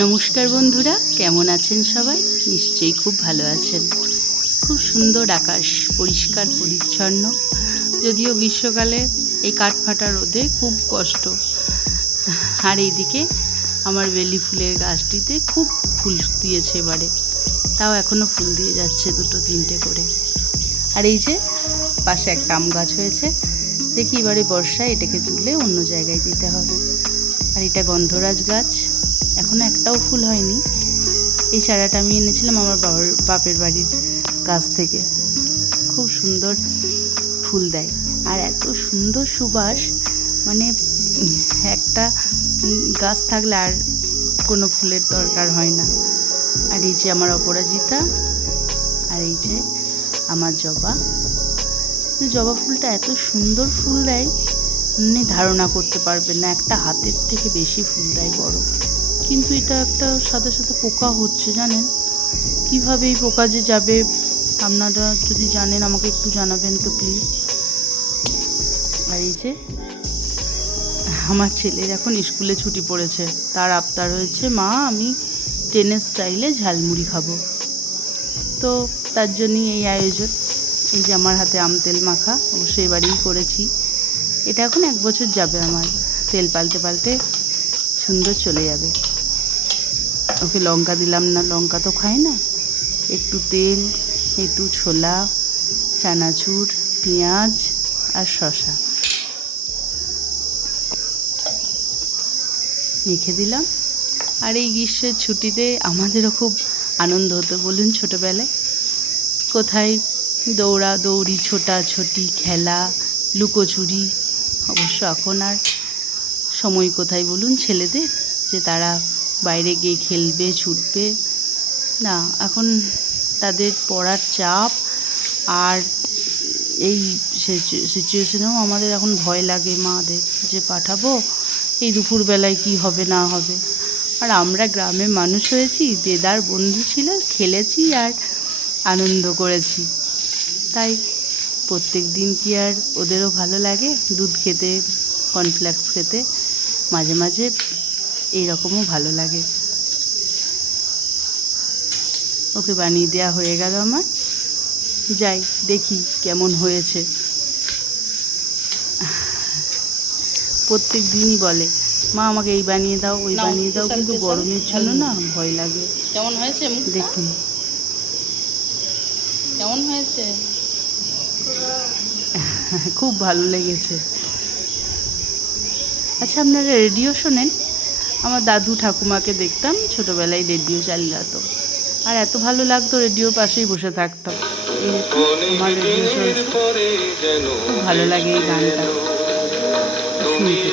নমস্কার বন্ধুরা, কেমন আছেন সবাই? নিশ্চয়ই খুব ভালো আছেন। খুব সুন্দর আকাশ, পরিষ্কার পরিচ্ছন্ন। যদিও গ্রীষ্মকালে এই কাঠফাটা রোদে খুব কষ্ট। আর এইদিকে আমার বেলি ফুলের গাছটিতে খুব ফুল দিয়েছে এবারে, তাও এখনও ফুল দিয়ে যাচ্ছে, দুটো তিনটে করে। আর এই যে পাশে একটা আম গাছ হয়েছে, দেখি এবারে বর্ষায় এটাকে তুলে অন্য জায়গায় দিতে হবে। আর এটা গন্ধরাজ গাছ, এখনও একটাও ফুল হয়নি। এই চারাটা আমি এনেছিলাম আমার বাপের বাড়ির গাছ থেকে। খুব সুন্দর ফুল দেয় আর এত সুন্দর সুবাস, মানে একটা গাছ থাকলে আর কোনো ফুলের দরকার হয় না। আর এই যে আমার অপরাজিতা, আর এই যে আমার জবা। জবা ফুলটা এত সুন্দর ফুল দেয়, আপনি ধারণা করতে পারবেন না। একটা হাতের থেকে বেশি ফুল দেয়, বড়। কিন্তু এটা একটা সাথে সাথে পোকা হচ্ছে, জানেন? কিভাবে এই পোকা যে যাবে, আপনারা যদি জানেন আমাকে একটু জানাবেন তো প্লিজ। আর এই যে আমার ছেলের এখন স্কুলে ছুটি পড়েছে, তার আবদার হয়েছে, মা আমি ট্রেনের স্টাইলে ঝালমুড়ি খাবো। তো তার জন্যই এই আয়োজন। এই যে আমার হাতে আম তেল মাখা, অবশ্যই এবারেই করেছি। এটা এখন 1 বছর যাবে আমার, তেল পাল্টে পাল্টে সুন্দর চলে যাবে। ওকে লঙ্কা দিলাম না, লঙ্কা তো খায় না। একটু তেল, একটু ছোলা, চানাচুর, পেঁয়াজ আর শসা মেখে দিলাম। আর এই গ্রীষ্মের ছুটিতে আমাদেরও খুব আনন্দ হতো, বলুন। ছোটোবেলায় কোথায় দৌড়াদৌড়ি, ছোটাছুটি, খেলা, লুকোচুরি। অবশ্য এখন আর সময় কোথায় বলুন ছেলেদের, যে তারা বাইরে গিয়ে খেলবে, ছুটবে না। এখন তাদের পড়ার চাপ, আর এই সিচুয়েশনেও আমাদের এখন ভয় লাগে মাদের, যে পাঠাবো এই দুপুরবেলায় কি হবে না হবে। আর আমরা গ্রামে মানুষ হয়েছি, দেদার বন্ধু ছিল, খেলেছি আর আনন্দ করেছি। তাই প্রত্যেক দিন কি আর ওদেরও ভালো লাগে দুধ খেতে, কর্নফ্লেক্স খেতে? মাঝে মাঝে এইরকমও ভালো লাগে। ওকে বানিয়ে দেওয়া হয়ে গেল আমার। যাই দেখি কেমন হয়েছে। প্রত্যেক দিনই বলে, মা আমাকে এই বানিয়ে দাও, ওই বানিয়ে দাও, কিন্তু গরমের জন্য না ভয় লাগে। কেমন হয়েছে? দেখুন কেমন হয়েছে? খুব ভালো লেগেছে। আচ্ছা, আপনারা রেডিও শোনেন? আমার দাদু ঠাকুমাকে দেখতাম ছোটোবেলায় রেডিও চালাতো, আর এত ভালো লাগতো, রেডিওর পাশেই বসে থাকতাম। এই আমার রেডিও চলছে, খুব ভালো লাগে এই গানটা শুনতে।